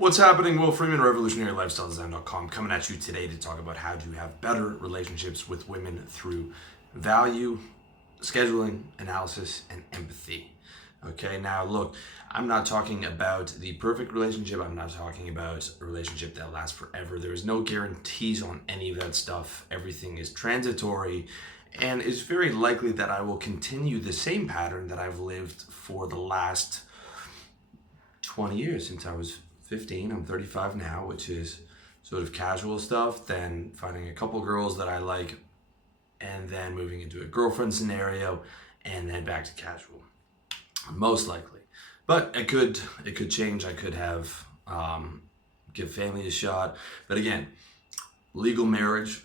What's happening? Will Freeman, RevolutionaryLifestyleDesign.com, coming at you today to talk about how to have better relationships with women through value, scheduling, analysis, and empathy. Okay, now look, I'm not talking about the perfect relationship. I'm not talking about a relationship that lasts forever. There is no guarantees on any of that stuff. Everything is transitory, and it's very likely that I will continue the same pattern that I've lived for the last 20 years since I was 15. I'm 35 now, which is sort of casual stuff, then finding a couple girls that I like, and then moving into a girlfriend scenario, and then back to casual, most likely. But it could change. I could have give family a shot. But again, legal marriage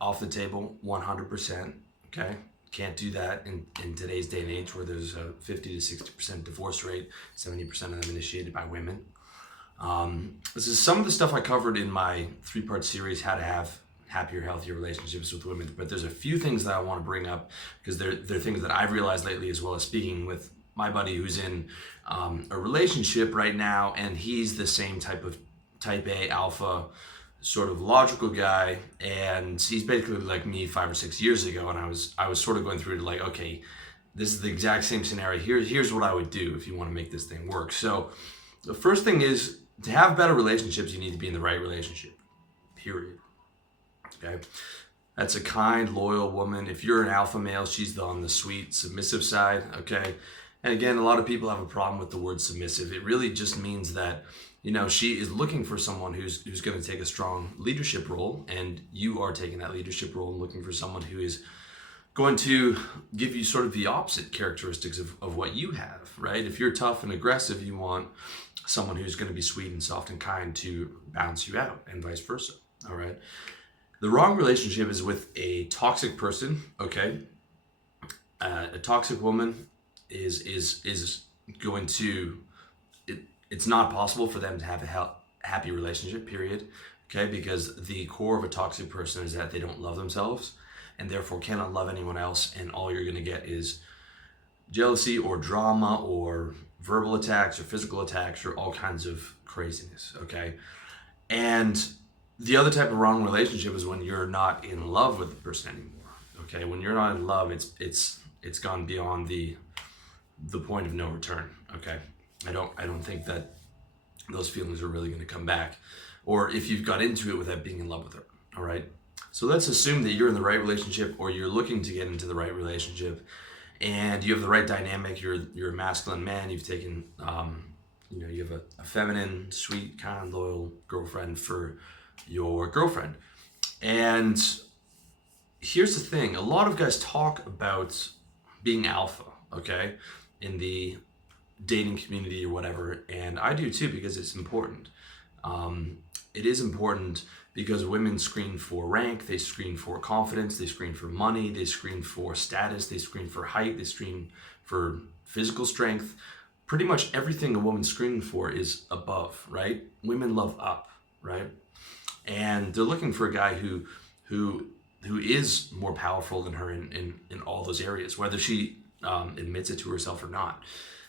off the table 100%. Okay, can't do that in today's day and age where there's a 50 to 60% divorce rate, 70% of them initiated by women. This is some of the stuff I covered in my 3-part series, How to Have Happier, Healthier Relationships with Women. But there's a few things that I want to bring up because they're things that I've realized lately, as well as speaking with my buddy who's in a relationship right now, and he's the same type A alpha sort of logical guy, and he's basically like me 5 or 6 years ago, and I was sort of going through it like, okay, this is the exact same scenario. Here's what I would do if you want to make this thing work. So the first thing is, to have better relationships, you need to be in the right relationship, period. Okay, that's a kind, loyal woman. If you're an alpha male, she's on the sweet, submissive side. Okay, and again, a lot of people have a problem with the word submissive. It really just means that, you know, she is looking for someone who's going to take a strong leadership role, and you are taking that leadership role and looking for someone who is going to give you sort of the opposite characteristics of what you have, right? If you're tough and aggressive, you want someone who's going to be sweet and soft and kind to balance you out, and vice versa. All right. The wrong relationship is with a toxic person. Okay. A toxic woman is going to. It's not possible for them to have a happy relationship. Period. Okay, because the core of a toxic person is that they don't love themselves, and therefore cannot love anyone else, and all you're going to get is jealousy or drama or verbal attacks or physical attacks or all kinds of craziness. Okay, and the other type of wrong relationship is when you're not in love with the person anymore. Okay, when you're not in love, it's gone beyond the point of no return. Okay, I don't think that those feelings are really going to come back, or if you've got into it without being in love with her. All right, so let's assume that you're in the right relationship, or you're looking to get into the right relationship, and you have the right dynamic. You're a masculine man. You've taken you have a feminine, sweet, kind, loyal girlfriend for your girlfriend. And here's the thing, a lot of guys talk about being alpha, okay, in the dating community or whatever, and I do too, because it's important. It is important because women screen for rank, they screen for confidence, they screen for money, they screen for status, they screen for height, they screen for physical strength. Pretty much everything a woman's screening for is above, right? Women love up, right? And they're looking for a guy who is more powerful than her in all those areas, whether she admits it to herself or not.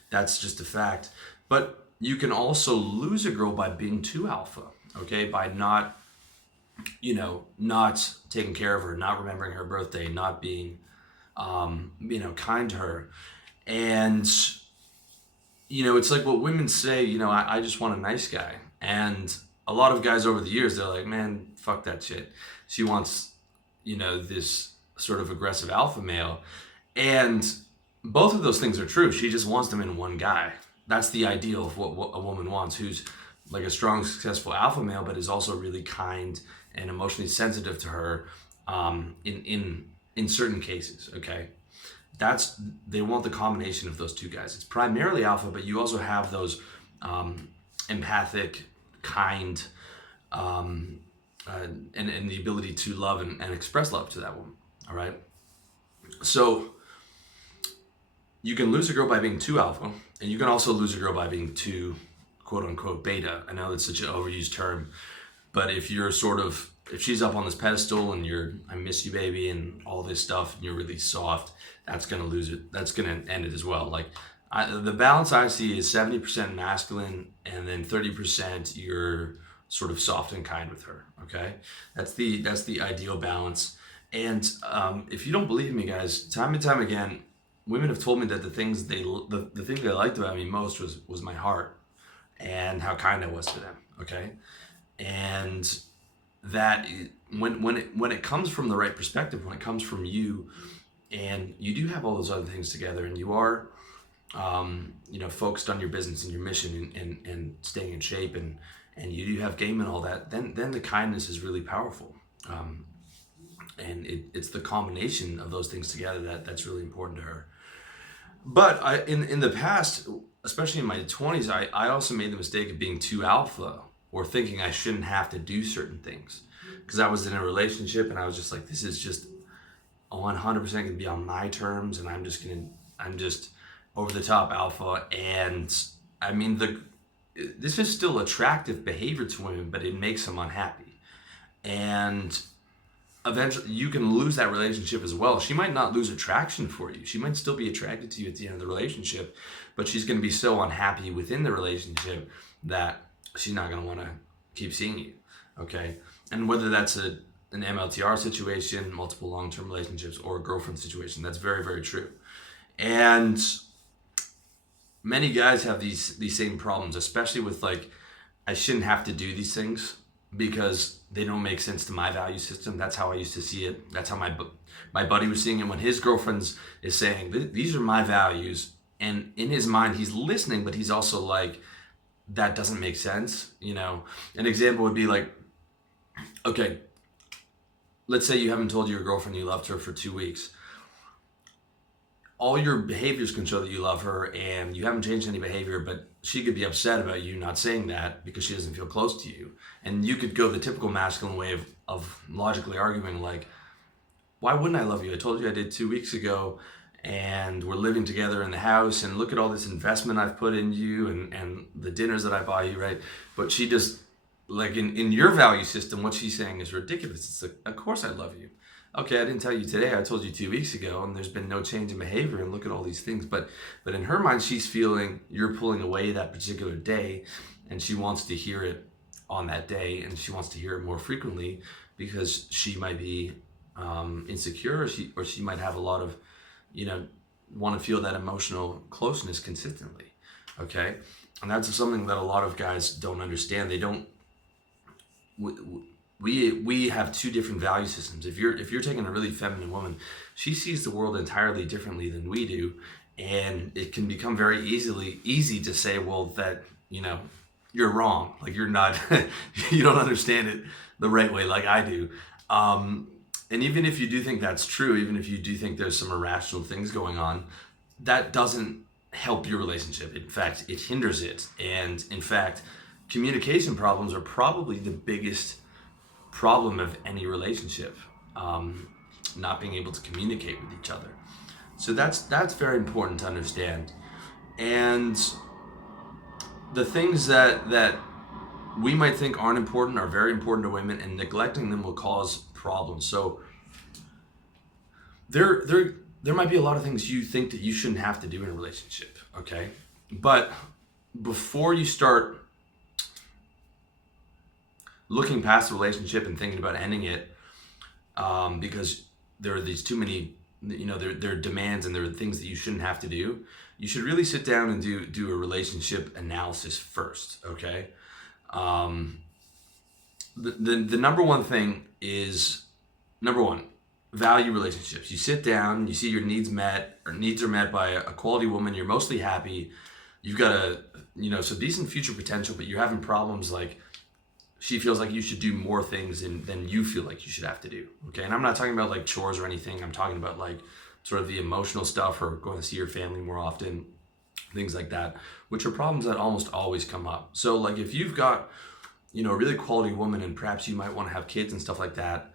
That's just a fact. But you can also lose a girl by being too alpha, okay? By not taking care of her, not remembering her birthday, not being, kind to her. And, it's like what women say, I just want a nice guy. And a lot of guys over the years, they're like, man, fuck that shit. She wants, this sort of aggressive alpha male. And both of those things are true. She just wants them in one guy. That's the ideal of what a woman wants, who's like a strong, successful alpha male, but is also really kind and emotionally sensitive to her in certain cases, okay? They want the combination of those two guys. It's primarily alpha, but you also have those empathic, kind, and the ability to love and express love to that woman, all right? So you can lose a girl by being too alpha, and you can also lose a girl by being too, quote unquote, beta. I know that's such an overused term, but if she's up on this pedestal and I miss you, baby, and all this stuff, and you're really soft, that's gonna lose it. That's gonna end it as well. Like, The balance I see is 70% masculine and then 30% you're sort of soft and kind with her. Okay, that's the ideal balance. And if you don't believe me, guys, time and time again, women have told me that the thing they liked about me most was my heart and how kind I was to them. Okay, and when it comes from the right perspective, when it comes from you, and you do have all those other things together, and you are focused on your business and your mission and staying in shape, and you do have game and all that, then the kindness is really powerful. And it's the combination of those things together that's really important to her. But in the past, especially in my 20s, I also made the mistake of being too alpha or thinking I shouldn't have to do certain things because I was in a relationship and I was just like, this is just 100% going to be on my terms, and I'm just over the top alpha. And I mean, this is still attractive behavior to women, but it makes them unhappy. And eventually you can lose that relationship as well. She might not lose attraction for you. She might still be attracted to you at the end of the relationship, but she's going to be so unhappy within the relationship that she's not going to want to keep seeing you. Okay. And whether that's an MLTR situation, multiple long-term relationships, or a girlfriend situation, that's very, very true. And many guys have these same problems, especially with like, I shouldn't have to do these things because they don't make sense to my value system. That's how I used to see it. That's how my buddy was seeing it when his girlfriend's is saying, these are my values. And in his mind, he's listening, but he's also like, that doesn't make sense. An example would be like, okay, let's say you haven't told your girlfriend you loved her for 2 weeks. All your behaviors can show that you love her and you haven't changed any behavior, but she could be upset about you not saying that because she doesn't feel close to you. And you could go the typical masculine way of logically arguing like, why wouldn't I love you? I told you I did 2 weeks ago, and we're living together in the house, and look at all this investment I've put in you and the dinners that I buy you, right? But she just, like in your value system, what she's saying is ridiculous. It's like, of course I love you. Okay, I didn't tell you today, I told you 2 weeks ago, and there's been no change in behavior, and look at all these things. But in her mind, she's feeling you're pulling away that particular day, and she wants to hear it on that day, and she wants to hear it more frequently because she might be insecure, or she might have a lot of, want to feel that emotional closeness consistently. Okay, and that's something that a lot of guys don't understand. They don't. We have two different value systems. If you're taking a really feminine woman, she sees the world entirely differently than we do, and it can become very easy to say, well, that you're wrong. Like you're not, you don't understand it the right way like I do. And even if you do think that's true, even if you do think there's some irrational things going on, that doesn't help your relationship. In fact, it hinders it. And in fact, communication problems are probably the biggest problem of any relationship, not being able to communicate with each other. So that's very important to understand. And the things that we might think aren't important are very important to women, and neglecting them will cause problems. So there might be a lot of things you think that you shouldn't have to do in a relationship, okay? But before you start looking past the relationship and thinking about ending it, because there are these too many, there are demands and there are things that you shouldn't have to do, you should really sit down and do a relationship analysis first, okay? The number one thing is, value relationships. You sit down, you see your needs met, or needs are met by a quality woman, you're mostly happy, you've got some decent future potential, but you're having problems like, she feels like you should do more things than you feel like you should have to do. Okay. And I'm not talking about like chores or anything. I'm talking about like sort of the emotional stuff, or going to see your family more often, things like that, which are problems that almost always come up. So like if you've got, a really quality woman and perhaps you might want to have kids and stuff like that,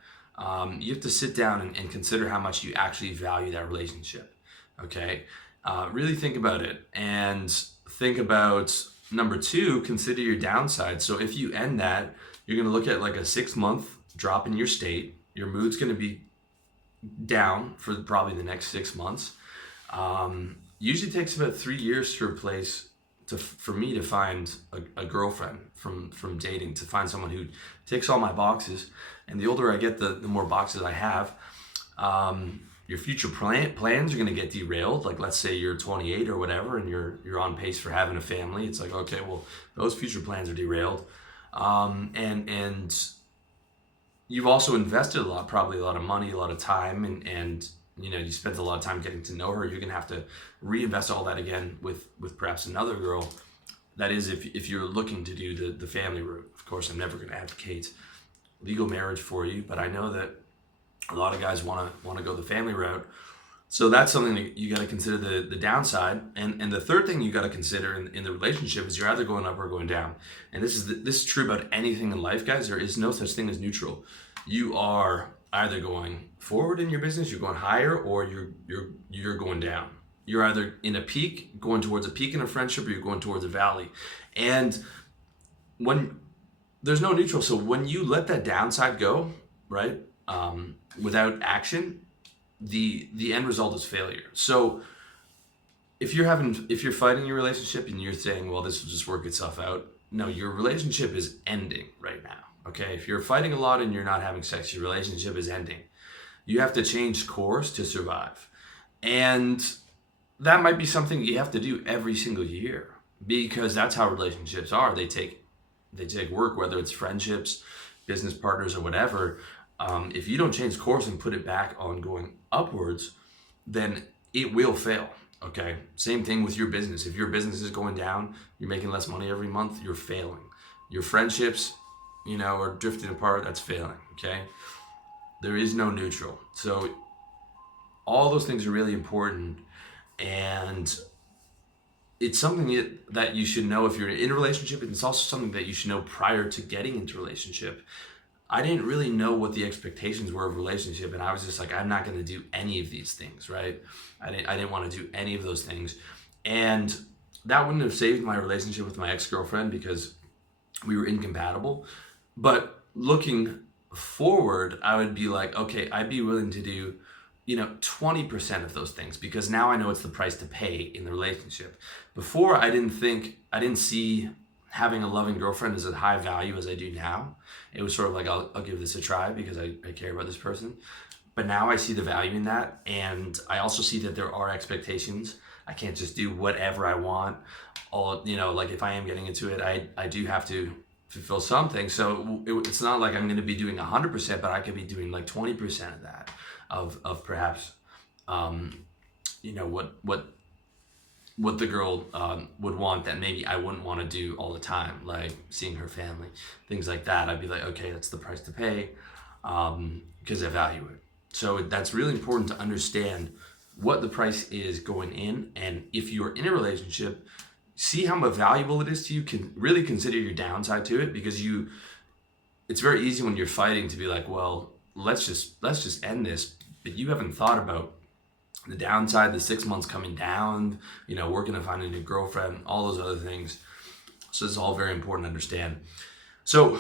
you have to sit down and consider how much you actually value that relationship. Okay. Really think about it, and think about, number two, consider your downside. So if you end that, you're going to look at like a 6-month drop in your state. Your mood's going to be down for probably the next 6 months. usually takes about 3 years to replace for me to find a girlfriend from dating, to find someone who ticks all my boxes. And the older I get, the more boxes I have. Your future plans are going to get derailed. Like, let's say you're 28 or whatever, and you're on pace for having a family. It's like, okay, well, those future plans are derailed. And you've also invested probably a lot of money, a lot of time, and you spent a lot of time getting to know her. You're gonna have to reinvest all that again with perhaps another girl. That is, if you're looking to do the family route. Of course, I'm never gonna advocate legal marriage for you, but I know that a lot of guys want to go the family route. So that's something that you got to consider, the downside. And the third thing you got to consider in the relationship is you're either going up or going down. And this is true about anything in life, guys. There is no such thing as neutral. You are either going forward in your business, you're going higher, or you're going down. You're either in a peak, going towards a peak in a friendship, or you're going towards a valley. And when there's no neutral, so when you let that downside go, right, without action, the end result is failure. So if you're fighting your relationship and you're saying, well, this will just work itself out, no, your relationship is ending right now. Okay, if you're fighting a lot and you're not having sex, your relationship is ending. You have to change course to survive. And that might be something you have to do every single year, because that's how relationships are. They take work, whether it's friendships, business partners, or whatever. If you don't change course and put it back on going upwards, then it will fail. Okay, same thing with your business. If your business is going down, you're making less money every month, you're failing. Your friendships, are drifting apart, that's failing. Okay, there is no neutral. So all those things are really important, and it's something that you should know if you're in a relationship, and it's also something that you should know prior to getting into a relationship. I didn't really know what the expectations were of a relationship, and I was just like, I'm not going to do any of these things, right? I didn't want to do any of those things, and that wouldn't have saved my relationship with my ex-girlfriend because we were incompatible. But looking forward, I would be like, okay, I'd be willing to do 20% of those things, because now I know it's the price to pay in the relationship. Before, I didn't see having a loving girlfriend as a high value as I do now. It was sort of like, I'll give this a try because I care about this person. But now I see the value in that, and I also see that there are expectations. I can't just do whatever I want. Like if I am getting into it, I do have to fulfill something. So it's not like I'm going to be doing 100%, but I could be doing like 20% of that, of perhaps, what the girl would want that maybe I wouldn't want to do all the time, like seeing her family, things like that. I'd be like, okay, that's the price to pay, because I value it. So that's really important to understand what the price is going in. And if you're in a relationship, see how valuable it is to you. Can really consider your downside to it, because it's very easy when you're fighting to be like, well, let's just end this, but you haven't thought about the downside, the 6 months coming down, working to find a new girlfriend, all those other things. So it's all very important to understand. So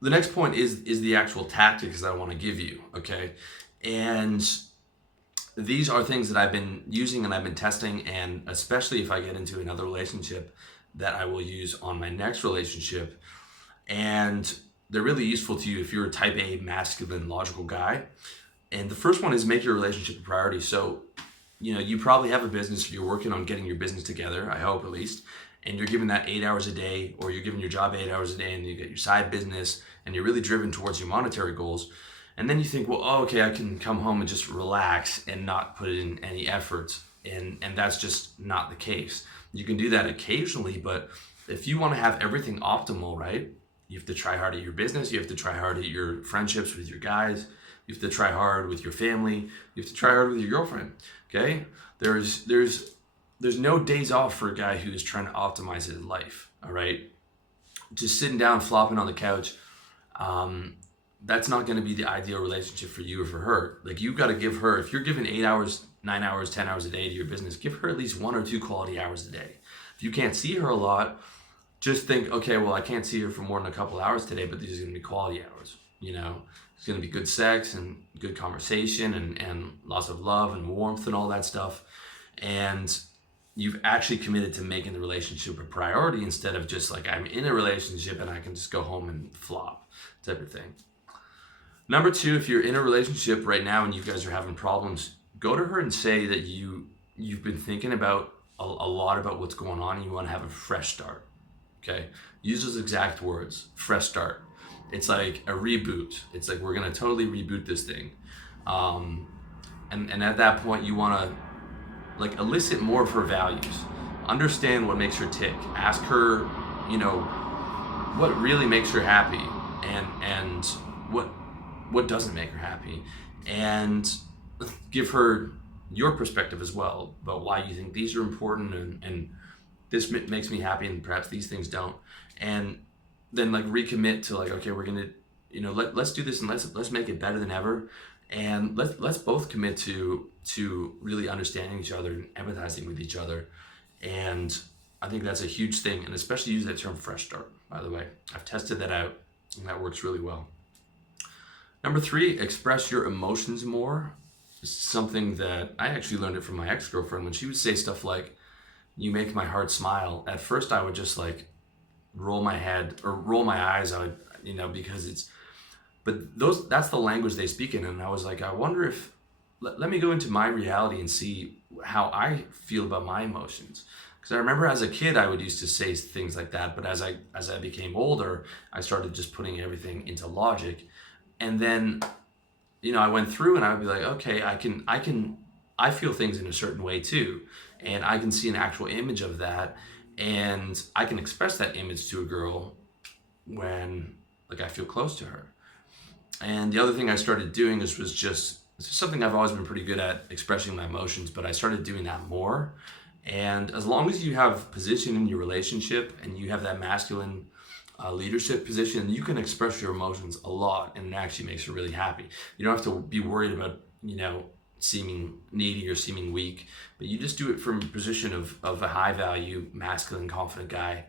the next point is the actual tactics that I want to give you, okay? And these are things that I've been using and I've been testing, and especially if I get into another relationship, that I will use on my next relationship. And they're really useful to you if you're a type A, masculine, logical guy. And the first one is make your relationship a priority. So, you probably have a business, you're working on getting your business together, I hope at least, and you're giving that 8 hours a day, or you're giving your job 8 hours a day, and you get your side business, and you're really driven towards your monetary goals. And then you think, well, okay, I can come home and just relax and not put in any efforts. And that's just not the case. You can do that occasionally, but if you want to have everything optimal, right, you have to try hard at your business, you have to try hard at your friendships with your guys, you have to try hard with your family, you have to try hard with your girlfriend, okay? There's no days off for a guy who is trying to optimize his life, all right? Just sitting down, flopping on the couch, that's not going to be the ideal relationship for you or for her. Like, you've got to give her, if you're giving 8 hours, 9 hours, 10 hours a day to your business, give her at least 1 or 2 quality hours a day. If you can't see her a lot, just think, okay, well, I can't see her for more than a couple hours today, but these are going to be quality hours, It's going to be good sex and good conversation and lots of love and warmth and all that stuff. and you've actually committed to making the relationship a priority instead of just like, I'm in a relationship and I can just go home and flop type of thing. Number two, if you're in a relationship right now and you guys are having problems, go to her and say that you've been thinking about a lot about what's going on and you want to have a fresh start. Okay? Use those exact words, fresh start. It's like a reboot. It's like, we're going to totally reboot this thing. And at that point, you want to like elicit more of her values. Understand what makes her tick. Ask her, what really makes her happy, and what doesn't make her happy, and give her your perspective as well about why you think these are important, and this makes me happy, and perhaps these things don't. And then like recommit to like, okay, we're gonna, let's do this, and let's make it better than ever. And let's both commit to really understanding each other and empathizing with each other. And I think that's a huge thing. And especially use that term fresh start, by the way. I've tested that out and that works really well. Number three, express your emotions more. This is something that I actually learned it from my ex-girlfriend when she would say stuff like, "You make my heart smile." At first I would just like roll my head or roll my eyes. I would, because it's, but that's the language they speak in. And I was like, I wonder if, let me go into my reality and see how I feel about my emotions. Because I remember as a kid, I would used to say things like that. But as I became older, I started just putting everything into logic. And then, I went through and I would be like, okay, I feel things in a certain way too. And I can see an actual image of that. And I can express that image to a girl when like I feel close to her. And the other thing I started doing was just, this is something I've always been pretty good at, expressing my emotions, but I started doing that more. And as long as you have position in your relationship and you have that masculine leadership position, you can express your emotions a lot, and it actually makes you really happy. You don't have to be worried about, seeming needy or seeming weak, but you just do it from a position of a high value, masculine, confident guy.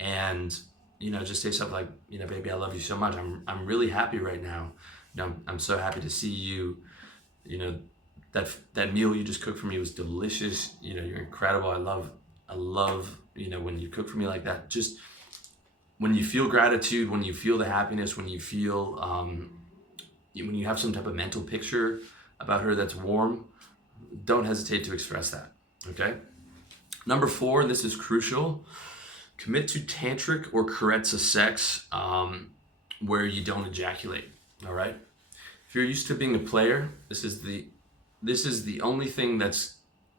And just say something like, baby, I love you so much. I'm really happy right now. I'm so happy to see you. That meal you just cooked for me was delicious. You're incredible. I love, when you cook for me like that. Just when you feel gratitude, when you feel the happiness, when you feel, when you have some type of mental picture about her that's warm, don't hesitate to express that. Okay. Number four, and this is crucial. Commit to tantric or carezza sex where you don't ejaculate. All right. If you're used to being a player, this is the only thing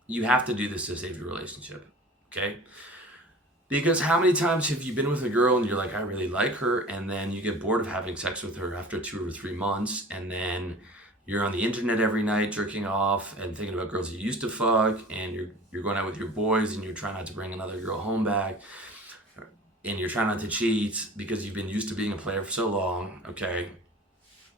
you have to do this to save your relationship. Okay. Because how many times have you been with a girl and you're like, I really like her, and then you get bored of having sex with her after 2 or 3 months, and then you're on the internet every night jerking off and thinking about girls you used to fuck, and you're going out with your boys and you're trying not to bring another girl home back. And you're trying not to cheat because you've been used to being a player for so long, okay?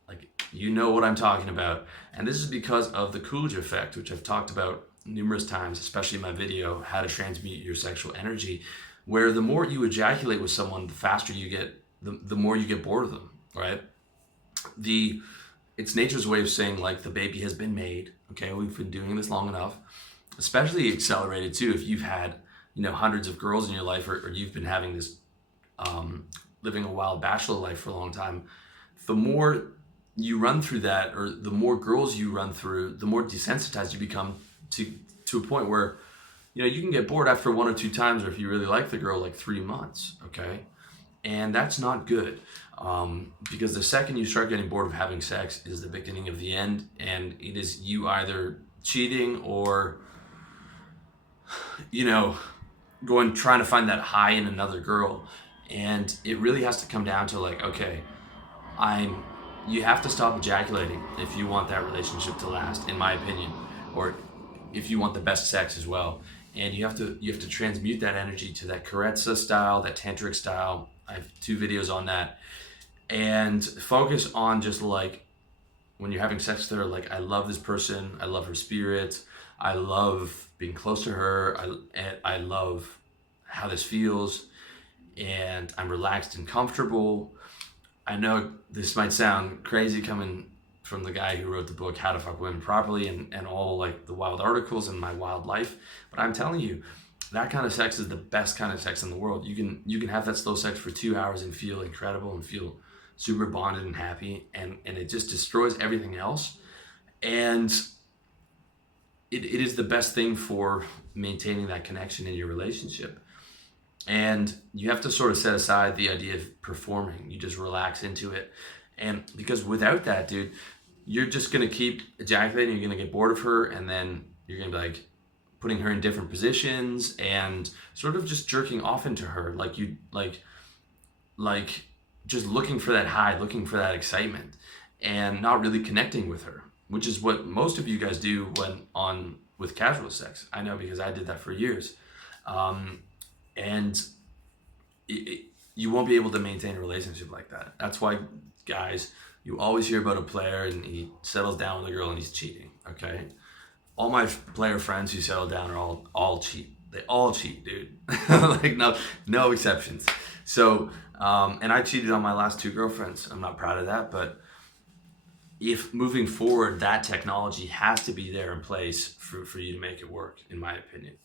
Like, what I'm talking about. And this is because of the Coolidge effect, which I've talked about numerous times, especially in my video, How to Transmute Your Sexual Energy, where the more you ejaculate with someone, the faster you get, the more you get bored of them, right? It's nature's way of saying, like, the baby has been made, okay? We've been doing this long enough, especially accelerated too, if you've had hundreds of girls in your life, or you've been having this living a wild bachelor life for a long time. The more you run through that, or the more girls you run through, the more desensitized you become to a point where you can get bored after 1 or 2 times, or if you really like the girl, like 3 months. Okay. And that's not good, because the second you start getting bored of having sex is the beginning of the end, and it is you either cheating or trying to find that high in another girl. And it really has to come down to like, okay, you have to stop ejaculating if you want that relationship to last, in my opinion, or if you want the best sex as well. And you have to transmute that energy to that carezza style, that tantric style. I have 2 videos on that. And focus on just like, when you're having sex with her, like, I love this person, I love her spirit, I love being close to her, I love how this feels, and I'm relaxed and comfortable. I know this might sound crazy coming from the guy who wrote the book How to Fuck Women Properly, and all like the wild articles and my wild life. But I'm telling you, that kind of sex is the best kind of sex in the world. You can have that slow sex for 2 hours and feel incredible and feel super bonded and happy, and it just destroys everything else. And it is the best thing for maintaining that connection in your relationship. And you have to sort of set aside the idea of performing. You just relax into it. And because without that, dude, you're just going to keep ejaculating. You're going to get bored of her. And then you're going to be like putting her in different positions and sort of just jerking off into her. Like you, like just looking for that high, looking for that excitement, and not really connecting with her, which is what most of you guys do with casual sex. I know, because I did that for years. And you won't be able to maintain a relationship like that. That's why, guys, you always hear about a player and he settles down with a girl and he's cheating, okay? All my player friends who settle down are all cheat. They all cheat, dude. Like no exceptions. So, and I cheated on my last 2 girlfriends. I'm not proud of that, but if moving forward, that technology has to be there in place for you to make it work, in my opinion.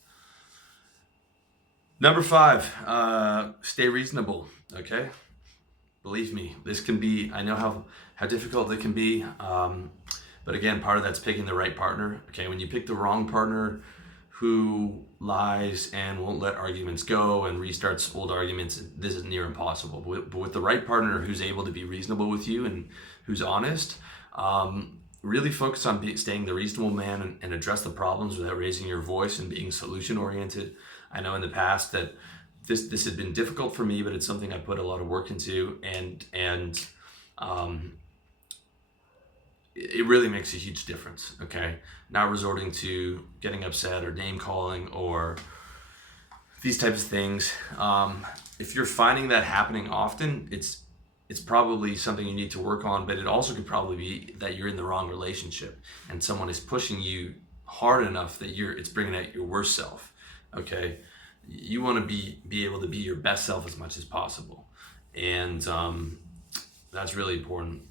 Number 5, stay reasonable, okay? Believe me, this can be, I know how difficult it can be, but again, part of that's picking the right partner, okay? When you pick the wrong partner who lies and won't let arguments go and restarts old arguments, this is near impossible. But with the right partner who's able to be reasonable with you and who's honest, really focus on staying the reasonable man and address the problems without raising your voice and being solution-oriented. I know in the past that this had been difficult for me, but it's something I put a lot of work into, and it really makes a huge difference, okay? Not resorting to getting upset or name calling or these types of things. If you're finding that happening often, it's probably something you need to work on, but it also could probably be that you're in the wrong relationship and someone is pushing you hard enough that it's bringing out your worst self, okay? You want to be able to be your best self as much as possible, and that's really important.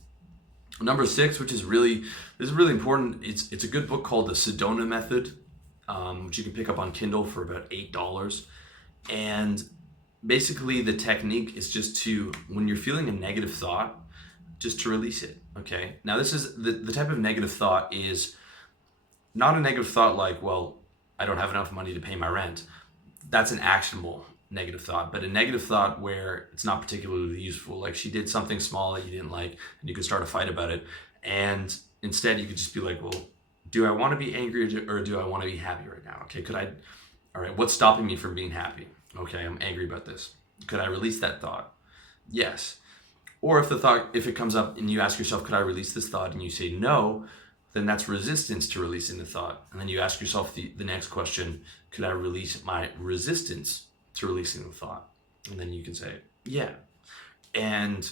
Number 6, which is really important. It's a good book called the Sedona Method, which you can pick up on Kindle for about $8. And basically the technique is just to, when you're feeling a negative thought, just to release it, okay? Now this is, the type of negative thought is not a negative thought like, well, I don't have enough money to pay my rent. That's an actionable negative thought, but a negative thought where it's not particularly useful, like she did something small that you didn't like and you could start a fight about it, and instead you could just be like, well, do I want to be angry or do I want to be happy right now? Okay, all right, what's stopping me from being happy? Okay, I'm angry about this. Could I release that thought? Yes. Or if it comes up and you ask yourself, could I release this thought, and you say no, then that's resistance to releasing the thought. And then you ask yourself the next question, could I release my resistance to releasing the thought? And then you can say, yeah. And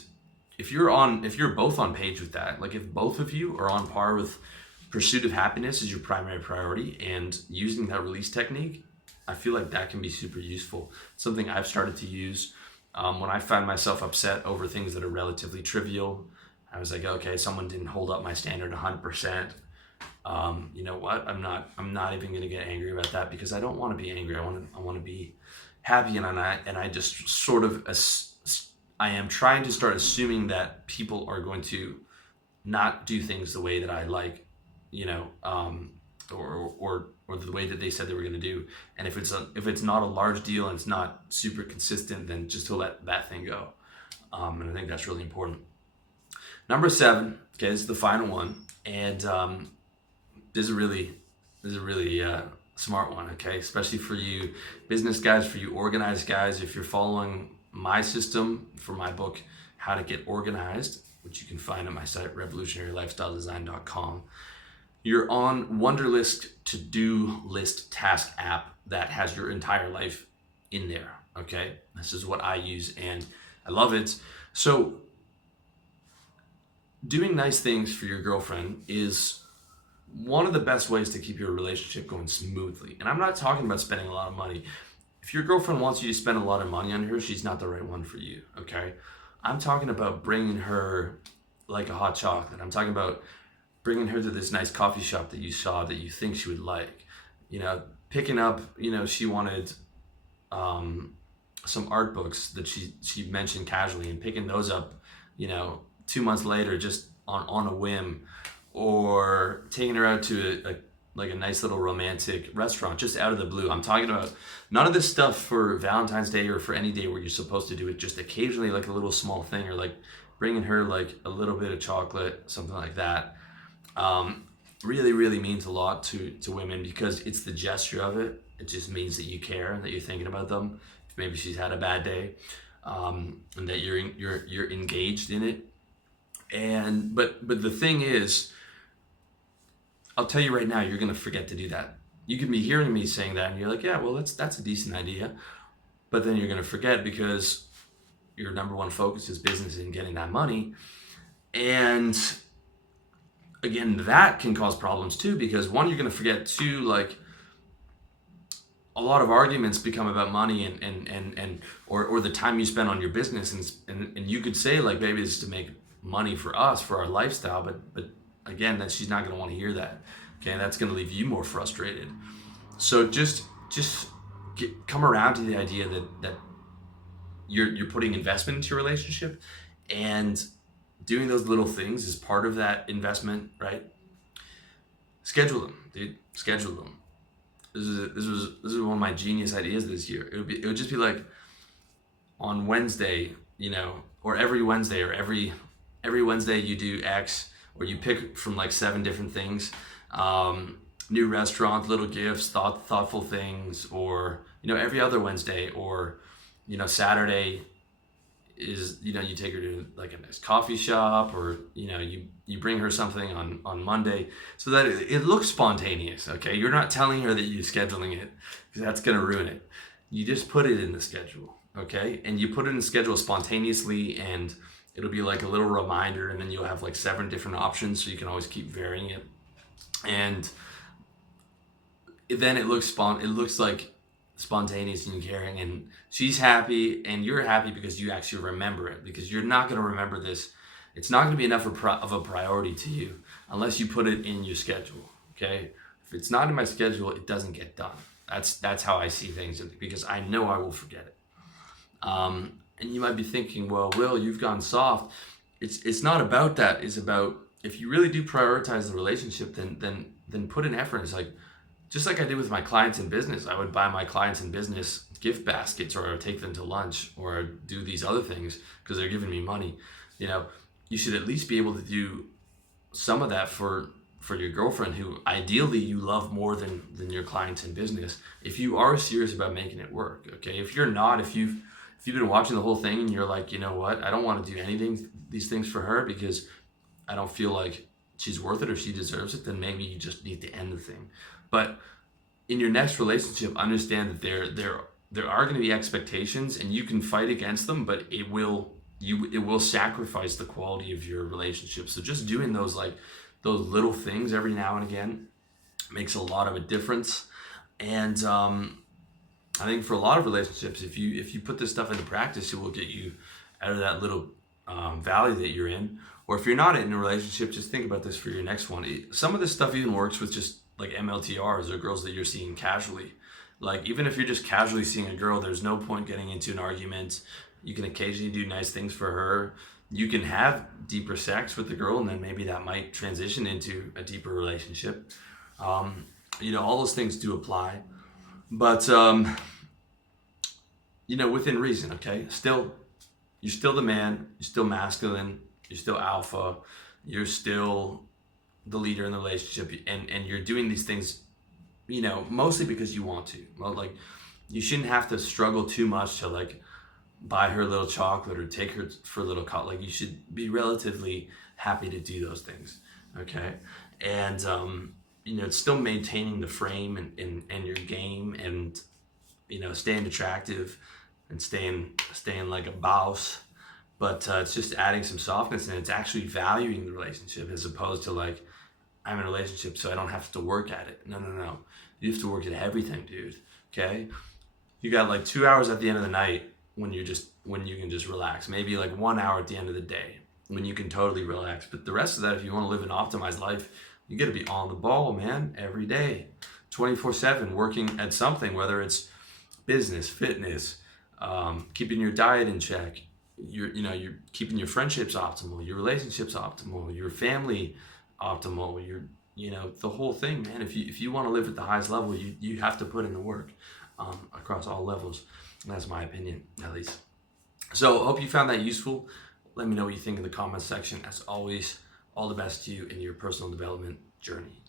if you're both on page with that, like if both of you are on par with pursuit of happiness is your primary priority and using that release technique, I feel like that can be super useful. It's something I've started to use when I find myself upset over things that are relatively trivial. I was like, okay, someone didn't hold up my standard 100%. You know what? I'm not even going to get angry about that, because I don't want to be angry. I want to be happy, and I just sort of I am trying to start assuming that people are going to not do things the way that I like, you know, or the way that they said they were going to do. And if it's not a large deal and it's not super consistent, then just to let that thing go. And I think that's really important. Number 7, okay, this is the final one, and this is a really smart one, okay, especially for you business guys, for you organized guys. If you're following my system for my book, How to Get Organized, which you can find on my site, revolutionarylifestyledesign.com, you're on Wunderlist to-do list task app that has your entire life in there, okay? This is what I use, and I love it. So doing nice things for your girlfriend is one of the best ways to keep your relationship going smoothly. And I'm not talking about spending a lot of money. If your girlfriend wants you to spend a lot of money on her, she's not the right one for you, okay? I'm talking about bringing her like a hot chocolate. I'm talking about bringing her to this nice coffee shop that you saw that you think she would like, picking up, she wanted some art books that she mentioned casually, and picking those up, 2 months later, just on a whim, or taking her out to a nice little romantic restaurant just out of the blue. I'm talking about none of this stuff for Valentine's Day or for any day where you're supposed to do it, just occasionally, like a little small thing, or like bringing her like a little bit of chocolate, something like that. Really, really means a lot to women, because it's the gesture of it. It just means that you care, that you're thinking about them. If maybe she's had a bad day, and that you're engaged in it. And but the thing is, I'll tell you right now, you're gonna forget to do that. You can be hearing me saying that, and you're like, yeah, well, that's a decent idea, but then you're gonna forget, because your number one focus is business and getting that money. And again, that can cause problems too, because one, you're gonna forget. Two, like, a lot of arguments become about money and or the time you spend on your business, and you could say, like, maybe it's to make money for us, for our lifestyle, but again, that she's not going to want to hear that. Okay, that's going to leave you more frustrated. So just come around to the idea that you're putting investment into your relationship, and doing those little things is part of that investment, right? Schedule them, dude. Schedule them. This is one of my genius ideas this year. It would just be like, on Wednesday, or every Wednesday, or every Wednesday you do X, or you pick from like 7 different things, new restaurant, little gifts, thoughtful things, or every other Wednesday, or Saturday is, you take her to like a nice coffee shop, or you bring her something on Monday, so that it looks spontaneous. Okay, you're not telling her that you're scheduling it, because that's going to ruin it. You just put it in the schedule, okay? And you put it in the schedule spontaneously, and it'll be like a little reminder, and then you'll have like 7 different options, so you can always keep varying it. And then it looks like spontaneous and caring, and she's happy, and you're happy, because you actually remember it, because you're not going to remember this. It's not going to be enough of a priority to you unless you put it in your schedule, okay? If it's not in my schedule, it doesn't get done. That's how I see things, because I know I will forget it. And you might be thinking, well, Will, you've gone soft. It's not about that. It's about, if you really do prioritize the relationship, then put in effort. It's like, just like I did with my clients in business, I would buy my clients in business gift baskets, or I would take them to lunch, or do these other things because they're giving me money. You should at least be able to do some of that for your girlfriend, who ideally you love more than your clients in business, if you are serious about making it work. Okay, if you're not, if you've been watching the whole thing and you're like, you know what, I don't want to do these things for her because I don't feel like she's worth it or she deserves it, then maybe you just need to end the thing. But in your next relationship, understand that there are going to be expectations, and you can fight against them, but it will sacrifice the quality of your relationship. So just doing those little things every now and again makes a lot of a difference. And I think for a lot of relationships, if you put this stuff into practice, it will get you out of that little valley that you're in. Or if you're not in a relationship, just think about this for your next one. Some of this stuff even works with just like MLTRs, or girls that you're seeing casually. Like, even if you're just casually seeing a girl, there's no point getting into an argument. You can occasionally do nice things for her. You can have deeper sex with the girl, and then maybe that might transition into a deeper relationship. All those things do apply. But, within reason, okay? You're still the man, you're still masculine, you're still alpha, you're still the leader in the relationship, and you're doing these things, mostly because you want to. Well, like, you shouldn't have to struggle too much to like buy her a little chocolate or take her for a little cut. Like, you should be relatively happy to do those things, okay? And it's still maintaining the frame and your game, and staying attractive and staying like a boss. But it's just adding some softness, and it's actually valuing the relationship, as opposed to like, I'm in a relationship so I don't have to work at it. No. You have to work at everything, dude. Okay? You got like 2 hours at the end of the night when you can just relax. Maybe like 1 hour at the end of the day. when you can totally relax. But the rest of that, if you want to live an optimized life, you got to be on the ball, man, every day, 24/7, working at something, whether it's business, fitness, keeping your diet in check. You're keeping your friendships optimal, your relationships optimal, your family optimal, the whole thing, man. If you want to live at the highest level, you have to put in the work across all levels. That's my opinion, at least. So I hope you found that useful. Let me know what you think in the comments section. As always, all the best to you in your personal development journey.